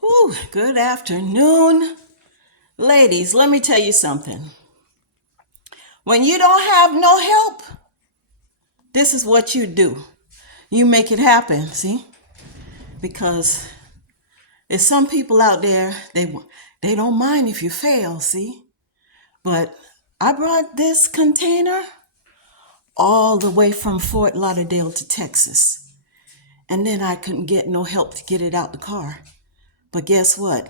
Whew, good afternoon. Ladies, let me tell you something. When you don't have no help, this is what you do. You make it happen, see? Because there's some people out there, they don't mind if you fail, see? But I brought this container all the way from Fort Lauderdale to Texas. And then I couldn't get no help to get it out the car. But guess what?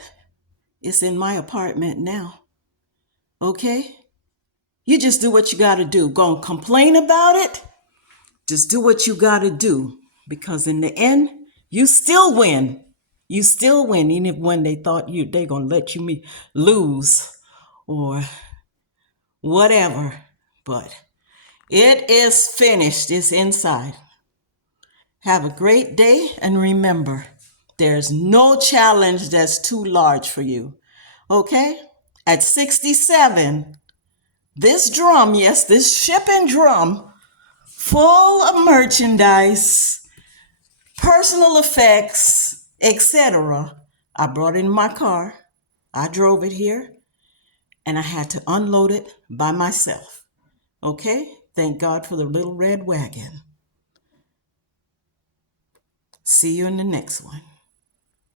It's in my apartment now. Okay? You just do what you gotta do. Gonna complain about it? Just do what you gotta do. Because in the end, you still win. You still win, even if when they thought they gonna let you lose or whatever. But it is finished. It's inside. Have a great day, and remember, there's no challenge that's too large for you. Okay? At 67, this drum, yes, this shipping drum, full of merchandise, personal effects, etc. I brought it in my car. I drove it here, and I had to unload it by myself. Okay? Thank God for the little red wagon. See you in the next one.